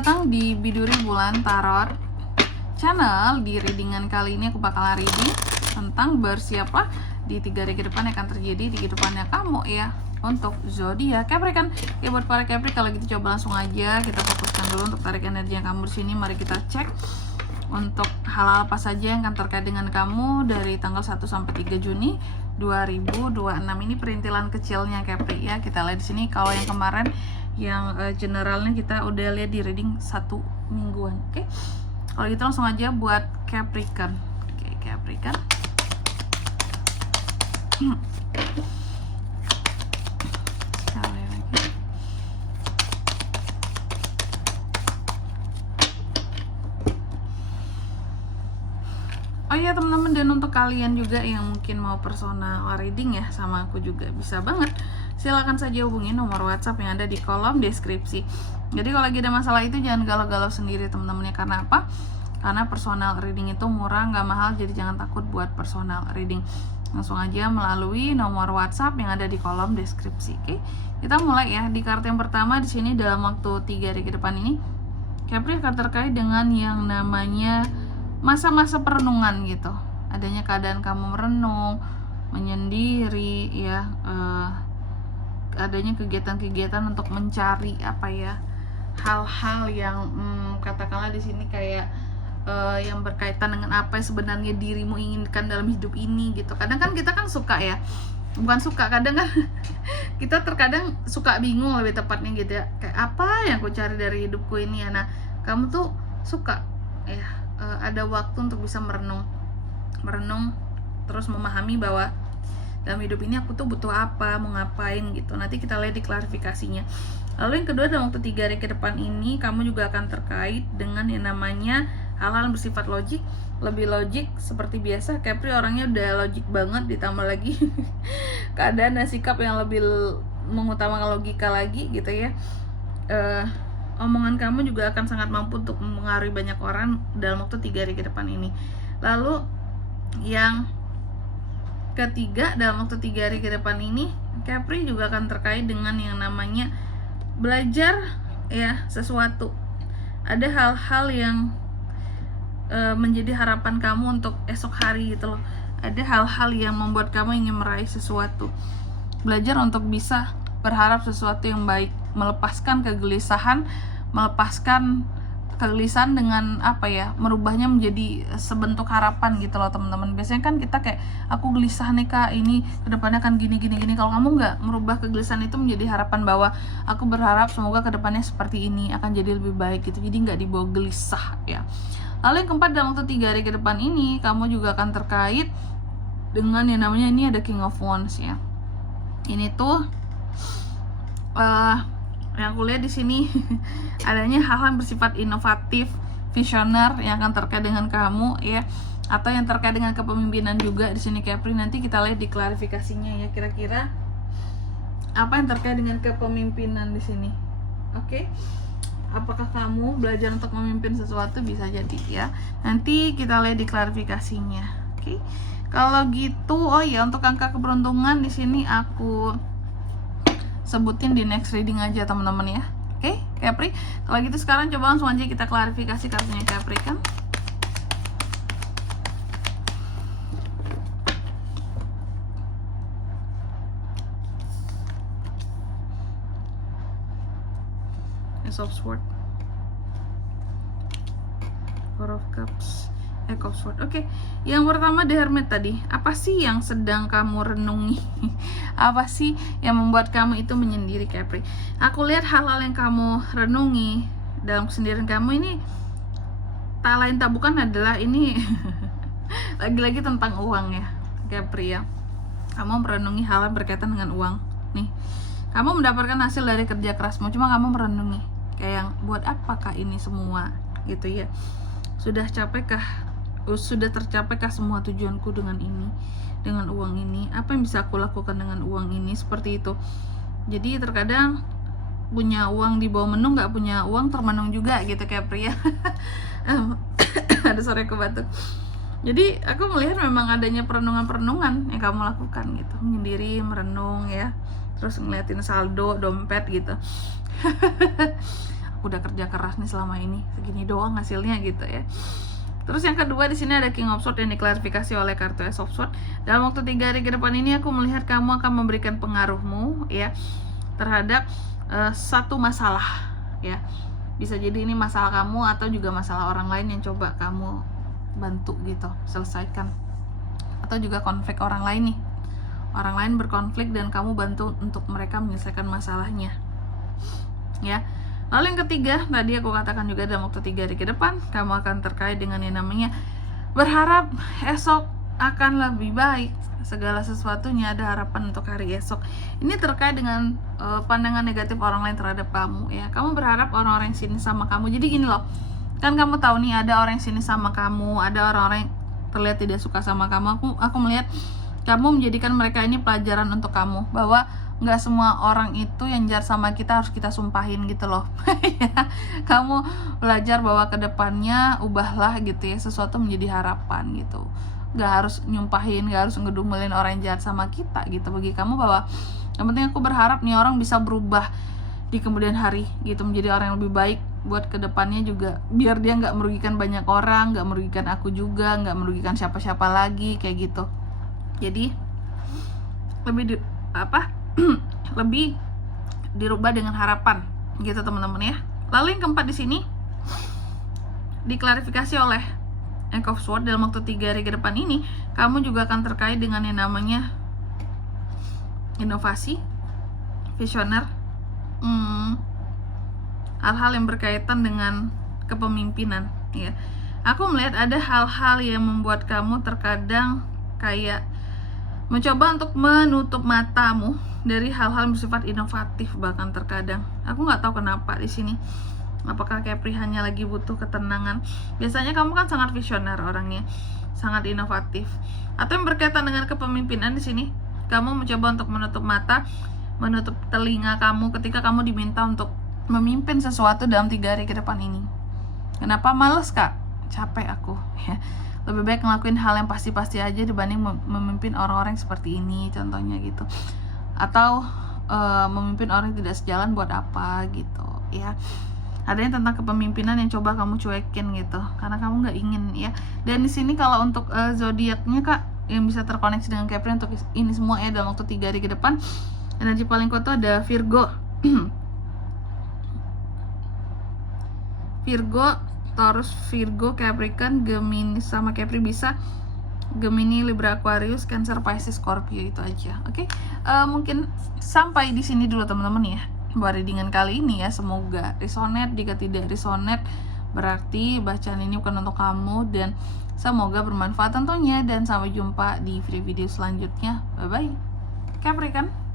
datang di Biduri Bulan Tarot channel. Di readingan kali ini aku bakal reading tentang bersiaplah di 3 hari ke depan yang akan terjadi di kehidupannya kamu ya, untuk zodiak Capricorn. Ya buat para Capri, kalau gitu coba langsung aja kita fokuskan dulu untuk tarik energi yang kamu di sini. Mari kita cek untuk hal apa saja yang akan terkait dengan kamu dari tanggal 1 sampai 3 Juni 2026. Ini perintilan kecilnya Capri ya. Kita lihat di sini. Kalau yang kemarin yang generalnya kita udah lihat di reading 1 mingguan. Oke. Kalau gitu langsung aja buat Capricorn. Oke, Capricorn. Sekali lagi. Oh iya teman-teman, dan untuk kalian juga yang mungkin mau personal reading ya sama aku juga bisa banget. Silahkan saja hubungi nomor WhatsApp yang ada di kolom deskripsi. Jadi kalau lagi ada masalah itu jangan galau-galau sendiri teman-teman ya. Karena apa? Karena personal reading itu murah, nggak mahal, jadi jangan takut buat personal reading. Langsung aja melalui nomor WhatsApp yang ada di kolom deskripsi. Oke, kita mulai ya. Di kartu yang pertama di sini, dalam waktu 3 hari ke depan ini, Capri akan terkait dengan yang namanya masa-masa perenungan gitu. Adanya keadaan kamu merenung, menyendiri ya, adanya kegiatan-kegiatan untuk mencari apa ya, hal-hal yang katakanlah di sini kayak yang berkaitan dengan apa yang sebenarnya dirimu inginkan dalam hidup ini gitu. Kadang kan kita kan suka ya, bukan suka, kadang kan kita terkadang suka bingung lebih tepatnya gitu ya, kayak apa yang aku cari dari hidupku ini ya. Nah kamu tuh suka ya ada waktu untuk bisa merenung terus memahami bahwa dalam hidup ini aku tuh butuh apa, mau ngapain gitu. Nanti kita lihat di klarifikasinya. Lalu yang kedua, dalam waktu 3 hari ke depan ini kamu juga akan terkait dengan yang namanya hal-hal yang bersifat logik, lebih logik seperti biasa. Capri orangnya udah logik banget, ditambah lagi keadaan dan sikap yang lebih mengutamakan logika lagi gitu ya. Omongan kamu juga akan sangat mampu untuk mempengaruhi banyak orang dalam waktu 3 hari ke depan ini. Lalu yang ketiga, dalam waktu 3 hari ke depan ini Capri juga akan terkait dengan yang namanya belajar ya sesuatu. Ada hal-hal yang menjadi harapan kamu untuk esok hari gitu loh. Ada hal-hal yang membuat kamu ingin meraih sesuatu. Belajar untuk bisa berharap sesuatu yang baik, melepaskan kegelisahan dengan apa ya, merubahnya menjadi sebentuk harapan gitu loh teman-teman. Biasanya kan kita kayak, aku gelisah nih kak, ini kedepannya akan gini. Kalau kamu nggak merubah kegelisahan itu menjadi harapan bahwa aku berharap semoga kedepannya seperti ini, akan jadi lebih baik gitu, jadi nggak dibawa gelisah ya. Lalu yang keempat, dalam waktu 3 hari ke depan ini kamu juga akan terkait dengan yang namanya, ini ada King of Wands ya. Ini tuh yang aku lihat di sini adanya hal-hal yang bersifat inovatif, visioner yang akan terkait dengan kamu ya, atau yang terkait dengan kepemimpinan juga di sini Capri. Nanti kita lihat di klarifikasinya ya, kira-kira apa yang terkait dengan kepemimpinan di sini. Oke. Apakah kamu belajar untuk memimpin sesuatu? Bisa jadi ya. Nanti kita lihat di klarifikasinya. Oke. Kalau gitu, oh ya, untuk angka keberuntungan di sini aku sebutin di next reading aja teman-teman ya. Oke, Capri. Kalau gitu sekarang coba langsung aja kita klarifikasi kartunya Capri kan. Ace of Swords, Four of Cups, Eight of Swords. Oke, yang pertama The Hermit tadi. Apa sih yang sedang kamu renungi? Apa sih yang membuat kamu itu menyendiri Capri? Aku lihat hal-hal yang kamu renungi dalam kesendirian kamu ini tak lain tak bukan adalah ini lagi-lagi tentang uang ya Capri ya. Kamu merenungi hal yang berkaitan dengan uang nih. Kamu mendapatkan hasil dari kerja kerasmu, cuma kamu merenungi kayak yang, buat apakah ini semua gitu ya. Sudah tercapaikah semua tujuanku dengan ini, dengan uang ini? Apa yang bisa aku lakukan dengan uang ini? Seperti itu. Jadi terkadang punya uang di bawah menung, nggak punya uang termenung juga gitu Capri ya. Ada sore ke batuk. Jadi aku melihat memang adanya perenungan-perenungan yang kamu lakukan gitu, menyendiri, merenung ya, terus ngeliatin saldo dompet gitu. udah kerja keras nih selama ini, segini doang hasilnya gitu ya. Terus yang kedua di sini ada King of Swords yang diklarifikasi oleh kartu Ace of Swords. Dalam waktu 3 hari ke depan ini aku melihat kamu akan memberikan pengaruhmu ya terhadap satu masalah ya. Bisa jadi ini masalah kamu atau juga masalah orang lain yang coba kamu bantu gitu, selesaikan. Atau juga konflik orang lain nih. Orang lain berkonflik dan kamu bantu untuk mereka menyelesaikan masalahnya. Ya. Lalu yang ketiga, tadi aku katakan juga dalam waktu 3 hari ke depan, kamu akan terkait dengan yang namanya berharap esok akan lebih baik. Segala sesuatunya ada harapan untuk hari esok. Ini terkait dengan pandangan negatif orang lain terhadap kamu ya. Kamu berharap orang-orang yang sini sama kamu. Jadi gini loh, kan kamu tahu nih ada orang yang sini sama kamu, ada orang-orang yang terlihat tidak suka sama kamu. Aku melihat kamu menjadikan mereka ini pelajaran untuk kamu, bahwa nggak semua orang itu yang jahat sama kita harus kita sumpahin gitu loh. Kamu belajar bahwa kedepannya ubahlah gitu ya, sesuatu menjadi harapan gitu. Nggak harus nyumpahin, nggak harus ngedumelin orang yang jahat sama kita gitu. Bagi kamu bahwa yang penting aku berharap nih orang bisa berubah di kemudian hari gitu, menjadi orang yang lebih baik buat kedepannya juga, biar dia nggak merugikan banyak orang, nggak merugikan aku juga, nggak merugikan siapa-siapa lagi kayak gitu. Jadi lebih lebih dirubah dengan harapan gitu teman-teman ya. Lalu yang keempat di sini diklarifikasi oleh King of Swords, dalam waktu 3 hari ke depan ini kamu juga akan terkait dengan yang namanya inovasi, visioner, hal-hal yang berkaitan dengan kepemimpinan ya. Aku melihat ada hal-hal yang membuat kamu terkadang kayak mencoba untuk menutup matamu dari hal-hal yang bersifat inovatif, bahkan terkadang. Aku nggak tahu kenapa di sini. Apakah Capri hanya lagi butuh ketenangan? Biasanya kamu kan sangat visioner orangnya, sangat inovatif. Atau yang berkaitan dengan kepemimpinan di sini, kamu mencoba untuk menutup mata, menutup telinga kamu ketika kamu diminta untuk memimpin sesuatu dalam 3 hari ke depan ini. Kenapa? Males kak, capek aku ya. Lebih baik ngelakuin hal yang pasti-pasti aja dibanding memimpin orang-orang seperti ini contohnya gitu. Atau memimpin orang yang tidak sejalan buat apa gitu ya. Ada yang tentang kepemimpinan yang coba kamu cuekin gitu karena kamu nggak ingin ya. Dan di sini kalau untuk zodiaknya kak yang bisa terkoneksi dengan Capri untuk ini semua ya dalam waktu 3 hari ke depan, energi paling kuat tuh ada Virgo. Virgo, Taurus, Virgo, Capricorn, Gemini sama Capri bisa Gemini, Libra, Aquarius, Cancer, Pisces, Scorpio, itu aja. Oke. Mungkin sampai di sini dulu teman-teman ya. Buat readingan kali ini ya, semoga resonate. Jika tidak resonate berarti bacaan ini bukan untuk kamu, dan semoga bermanfaat tentunya, dan sampai jumpa di video-video selanjutnya. Bye bye. Capricorn.